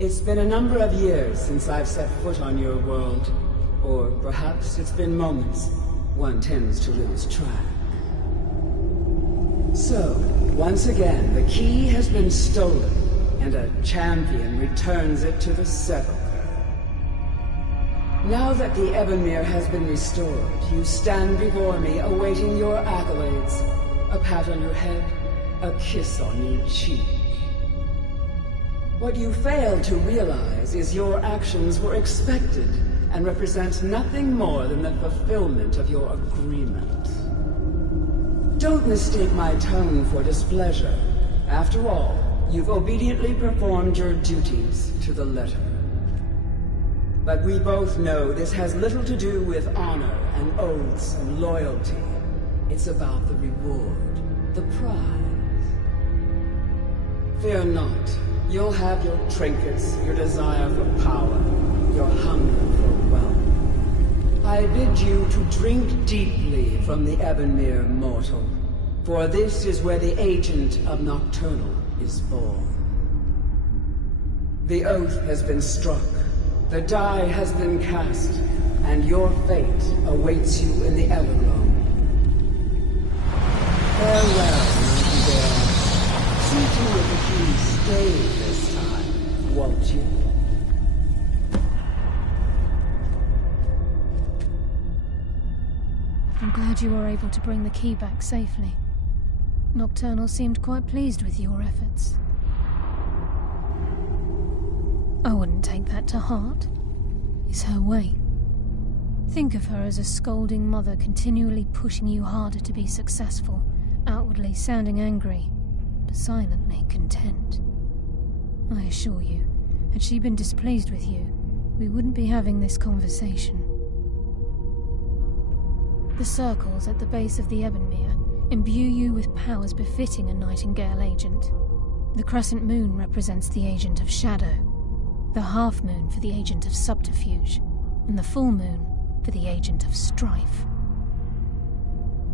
It's been a number of years since I've set foot on your world. Or perhaps it's been moments. One tends to lose track. So, once again, the key has been stolen, and a champion returns it to the sepulchre. Now that the Ebonmere has been restored, you stand before me awaiting your accolades. A pat on your head, a kiss on your cheek. What you fail to realize is your actions were expected and represent nothing more than the fulfillment of your agreement. Don't mistake my tone for displeasure. After all, you've obediently performed your duties to the letter. But we both know this has little to do with honor and oaths and loyalty. It's about the reward, the prize. Fear not. You'll have your trinkets, your desire for power, your hunger for wealth. I bid you to drink deeply from the Ebonmere mortal, for this is where the agent of Nocturnal is born. The oath has been struck, the die has been cast, and your fate awaits you in the Everglow. Farewell, Nightingale. See to it that you stay this time, won't you? I'm glad you were able to bring the key back safely. Nocturnal seemed quite pleased with your efforts. I wouldn't take that to heart. It's her way. Think of her as a scolding mother continually pushing you harder to be successful, outwardly sounding angry, but silently content. I assure you, had she been displeased with you, we wouldn't be having this conversation. The circles at the base of the Ebonmere imbue you with powers befitting a Nightingale agent. The crescent moon represents the agent of shadow, the half moon for the agent of subterfuge, and the full moon for the agent of strife.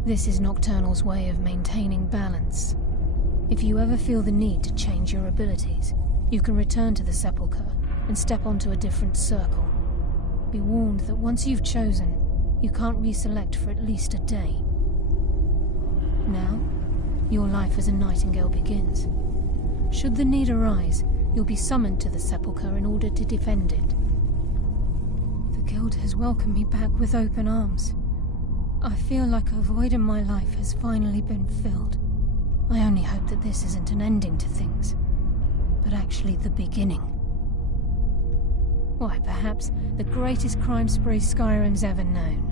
This is Nocturnal's way of maintaining balance. If you ever feel the need to change your abilities, you can return to the sepulchre and step onto a different circle. Be warned that once you've chosen, you can't reselect for at least a day. Now, your life as a Nightingale begins. Should the need arise, you'll be summoned to the sepulchre in order to defend it. The Guild has welcomed me back with open arms. I feel like a void in my life has finally been filled. I only hope that this isn't an ending to things, but actually the beginning. Why, perhaps the greatest crime spree Skyrim's ever known.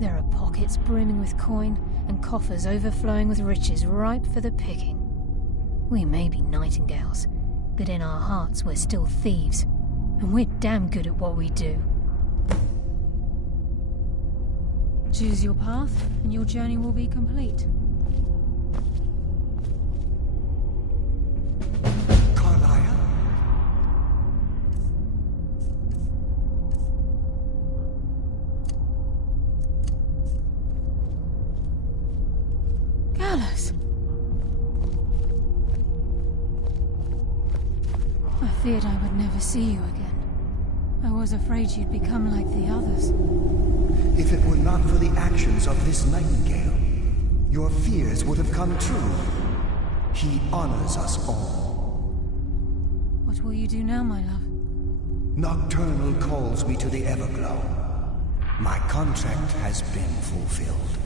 There are pockets brimming with coin and coffers overflowing with riches ripe for the picking. We may be Nightingales, but in our hearts we're still thieves, and we're damn good at what we do. Choose your path, and your journey will be complete. I feared I would never see you again. I was afraid you'd become like the others. If it were not for the actions of this Nightingale, your fears would have come true. He honors us all. What will you do now, my love? Nocturnal calls me to the Everglow. My contract has been fulfilled.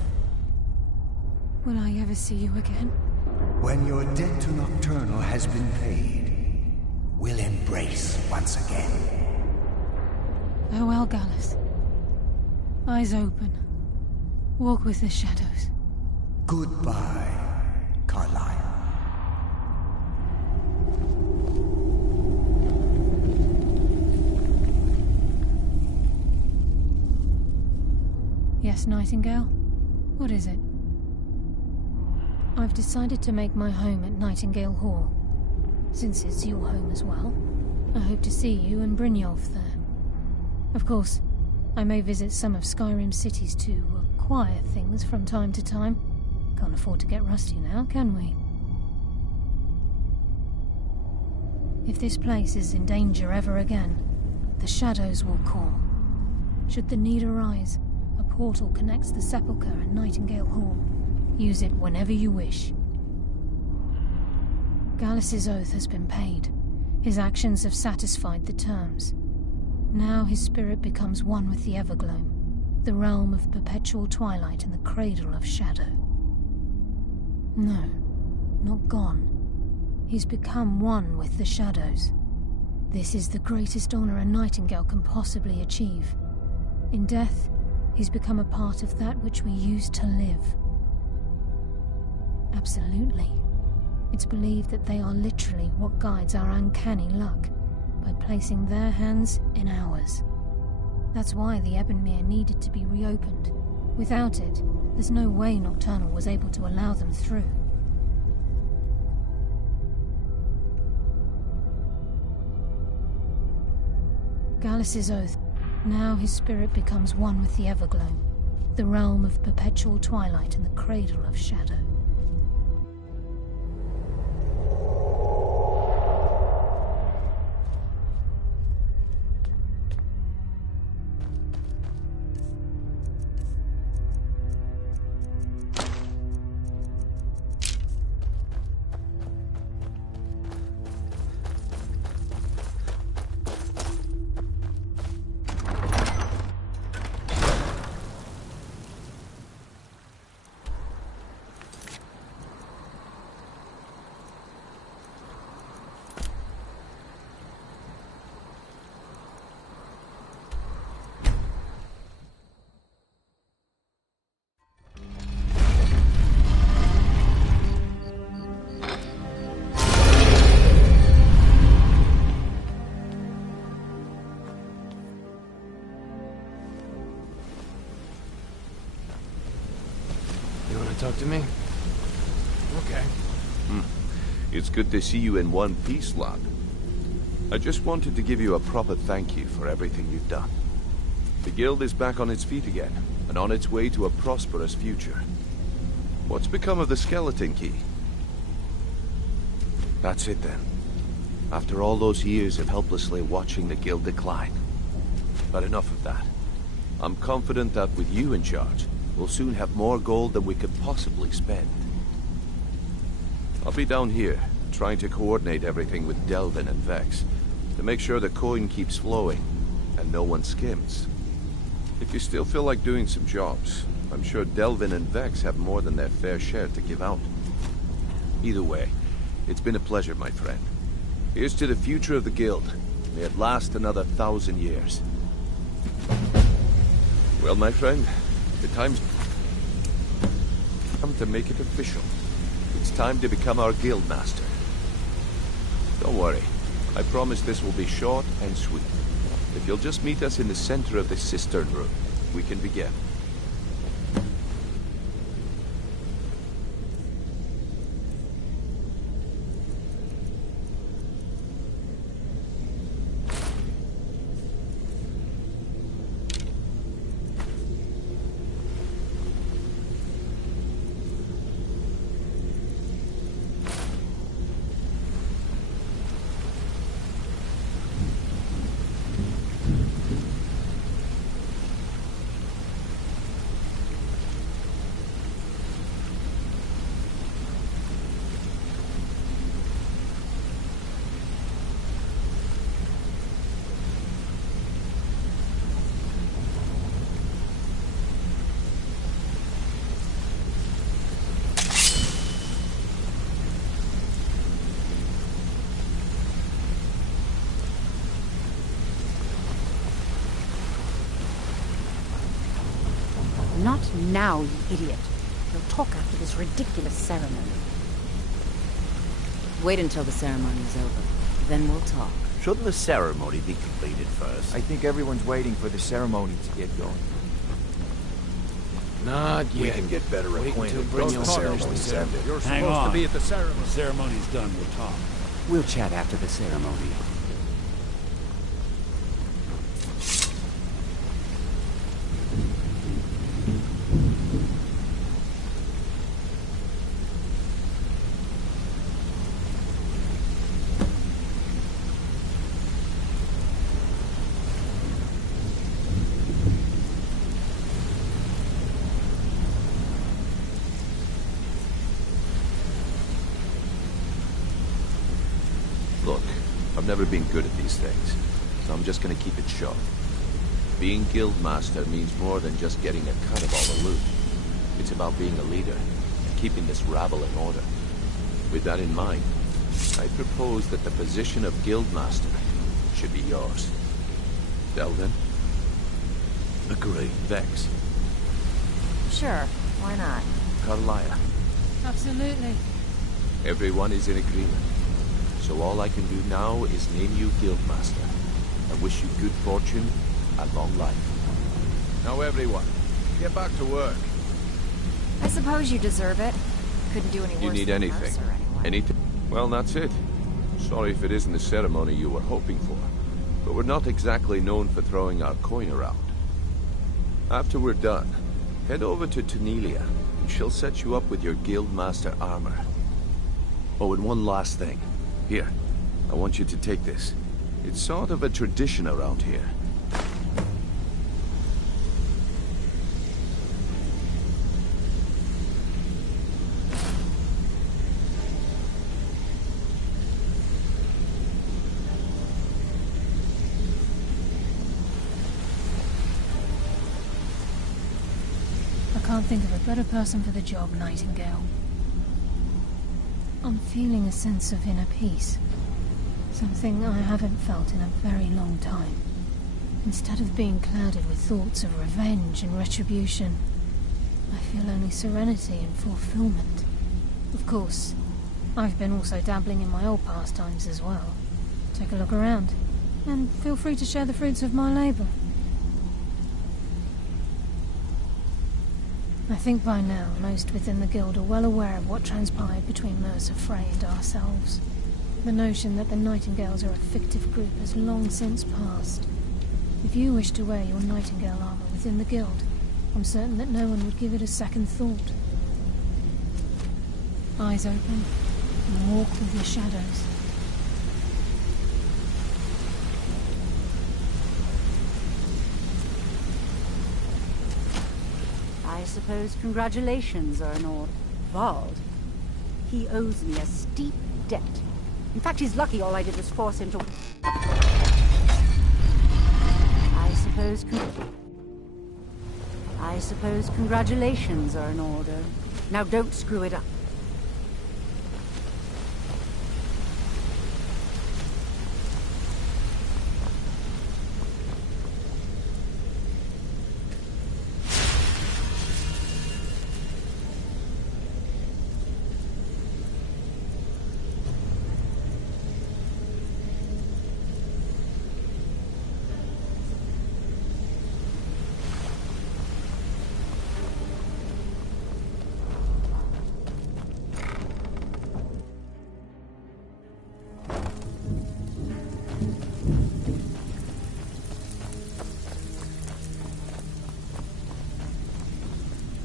Will I ever see you again? When your debt to Nocturnal has been paid, we'll embrace once again. Farewell, Gallus. Eyes open. Walk with the shadows. Goodbye, Carlyle. Yes, Nightingale? What is it? I've decided to make my home at Nightingale Hall. Since it's your home as well, I hope to see you and Brynjolf there. Of course, I may visit some of Skyrim's cities to acquire things from time to time. Can't afford to get rusty now, can we? If this place is in danger ever again, the shadows will call. Should the need arise, a portal connects the Sepulchre and Nightingale Hall. Use it whenever you wish. Gallus's oath has been paid. His actions have satisfied the terms. Now his spirit becomes one with the Evergloam, the realm of perpetual twilight and the cradle of shadow. No, not gone. He's become one with the shadows. This is the greatest honor a Nightingale can possibly achieve. In death, he's become a part of that which we used to live. Absolutely. It's believed that they are literally what guides our uncanny luck, by placing their hands in ours. That's why the Ebonmere needed to be reopened. Without it, there's no way Nocturnal was able to allow them through. Gallus's oath. Now his spirit becomes one with the Evergloam, the realm of perpetual twilight and the cradle of shadow. Talk to me? Okay. It's good to see you in one piece, lad. I just wanted to give you a proper thank you for everything you've done. The guild is back on its feet again, and on its way to a prosperous future. What's become of the skeleton key? That's it then. After all those years of helplessly watching the guild decline. But enough of that. I'm confident that with you in charge, we'll soon have more gold than we could possibly spend. I'll be down here, trying to coordinate everything with Delvin and Vex, to make sure the coin keeps flowing, and no one skims. If you still feel like doing some jobs, I'm sure Delvin and Vex have more than their fair share to give out. Either way, it's been a pleasure, my friend. Here's to the future of the guild. May it last another 1,000 years. Well, my friend, the time's come to make it official. It's time to become our guild master. Don't worry. I promise this will be short and sweet. If you'll just meet us in the center of this cistern room, we can begin. Not now, you idiot. We'll talk after this ridiculous ceremony. Wait until the ceremony is over. Then we'll talk. Shouldn't the ceremony be completed first? I think everyone's waiting for the ceremony to get going. Not yet. We can get better Wait acquainted until once the Brynjolf ceremony's finishes. ended. You're supposed to be at the ceremony. The ceremony's done, we'll talk. We'll chat after the ceremony. Look, I've never been good at these things, so I'm just gonna keep it short. Being Guildmaster means more than just getting a cut of all the loot. It's about being a leader and keeping this rabble in order. With that in mind, I propose that the position of Guildmaster should be yours. Delvin? Agree. Vex? Sure, why not? Carlia? Absolutely. Everyone is in agreement. So all I can do now is name you Guildmaster and wish you good fortune and long life. Now everyone, get back to work. I suppose you deserve it. Couldn't do any worse You need than anything? Mercer anyway. Anything? Well, that's it. Sorry if it isn't the ceremony you were hoping for, but we're not exactly known for throwing our coin around. After we're done, head over to Tanelia, and she'll set you up with your Guildmaster armor. Oh, and one last thing. Here, I want you to take this. It's sort of a tradition around here. I can't think of a better person for the job, Nightingale. I'm feeling a sense of inner peace. Something I haven't felt in a very long time. Instead of being clouded with thoughts of revenge and retribution, I feel only serenity and fulfillment. Of course, I've been also dabbling in my old pastimes as well. Take a look around, and feel free to share the fruits of my labor. I think by now most within the guild are well aware of what transpired between Mercer Frey and ourselves. The notion that the Nightingales are a fictive group has long since passed. If you wish to wear your Nightingale armor within the guild, I'm certain that no one would give it a second thought. Eyes open, and walk with your shadows. I suppose congratulations are in order. Vald? He owes me a steep debt. In fact, he's lucky all I did was force him to... I suppose congratulations are in order. Now don't screw it up.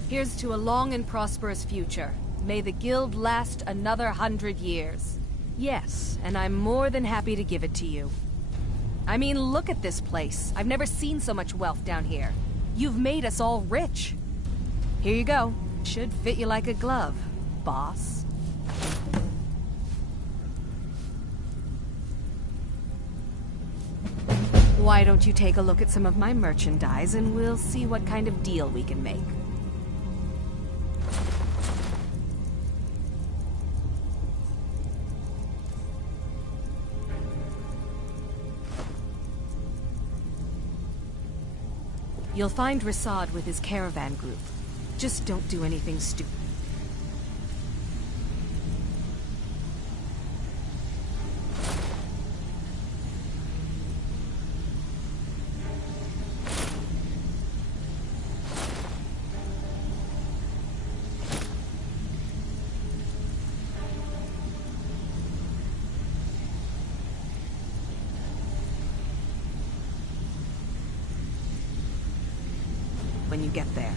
Here's to a long and prosperous future. May the guild last another 100 years. Yes, and I'm more than happy to give it to you. I mean, look at this place. I've never seen so much wealth down here. You've made us all rich. Here you go. Should fit you like a glove, boss. Why don't you take a look at some of my merchandise and we'll see what kind of deal we can make. You'll find Rasad with his caravan group. Just don't do anything stupid. When you get there.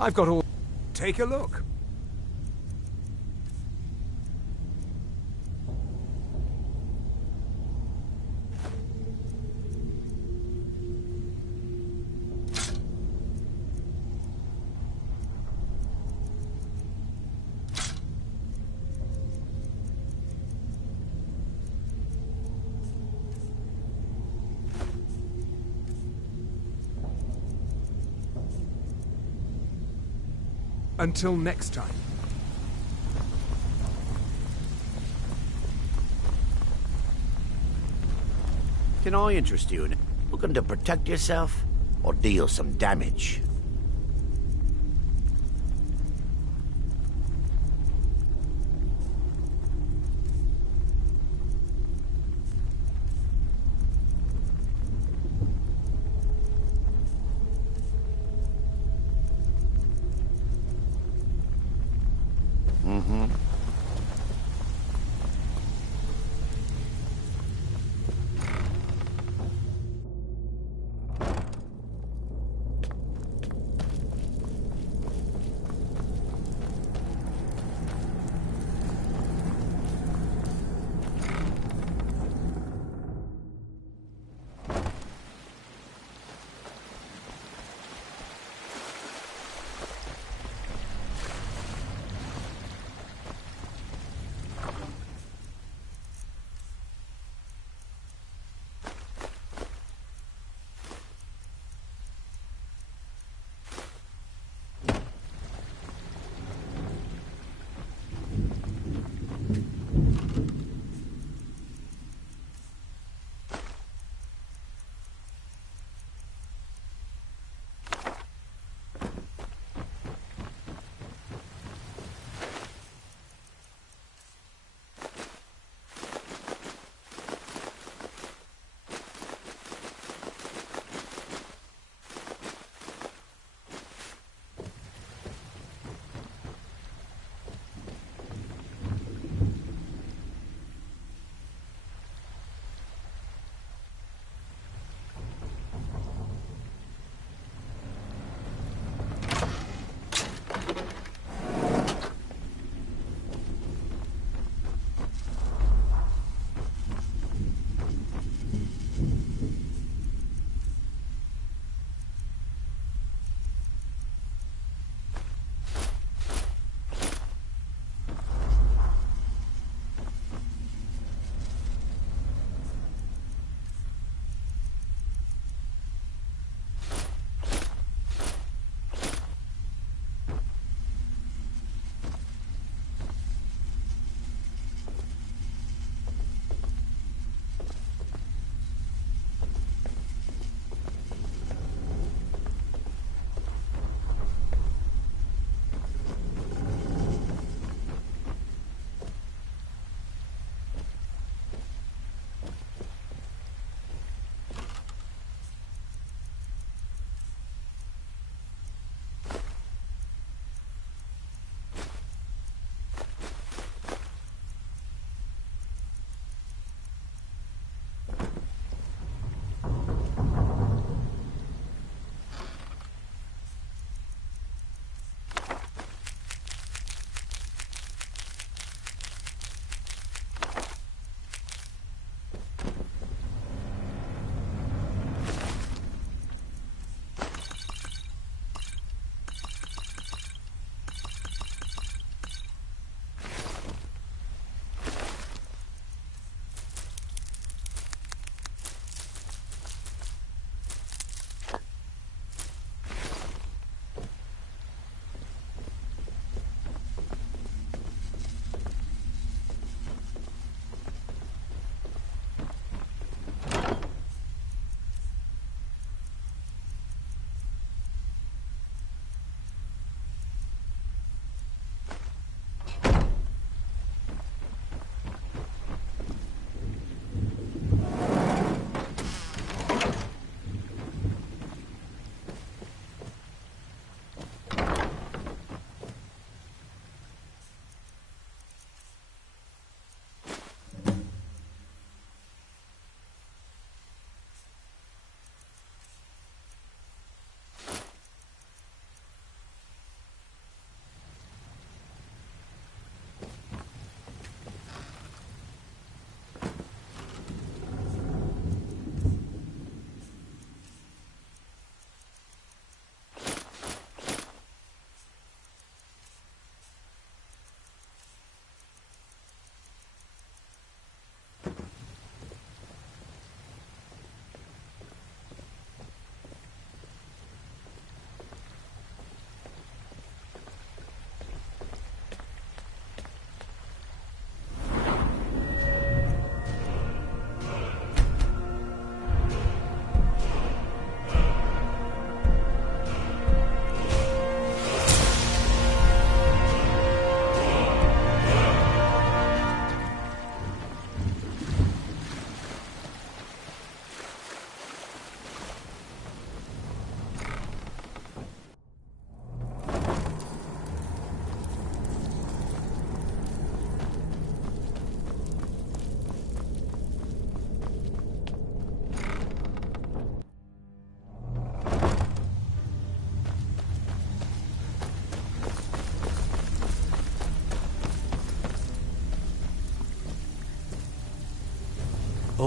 I've got all... Take a look. Until next time. Can I interest you in it? Looking to protect yourself or deal some damage?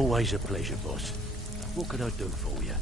Always a pleasure, boss. What can I do for you?